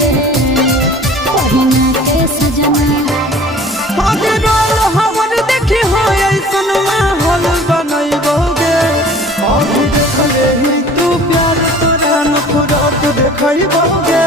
रे पहिना के सजना आगे रोल हमर देखी हो ऐसन माहौल बनैबोगे आगे देखले ही तू प्यार तोरा नखरा तो देखैबोगे।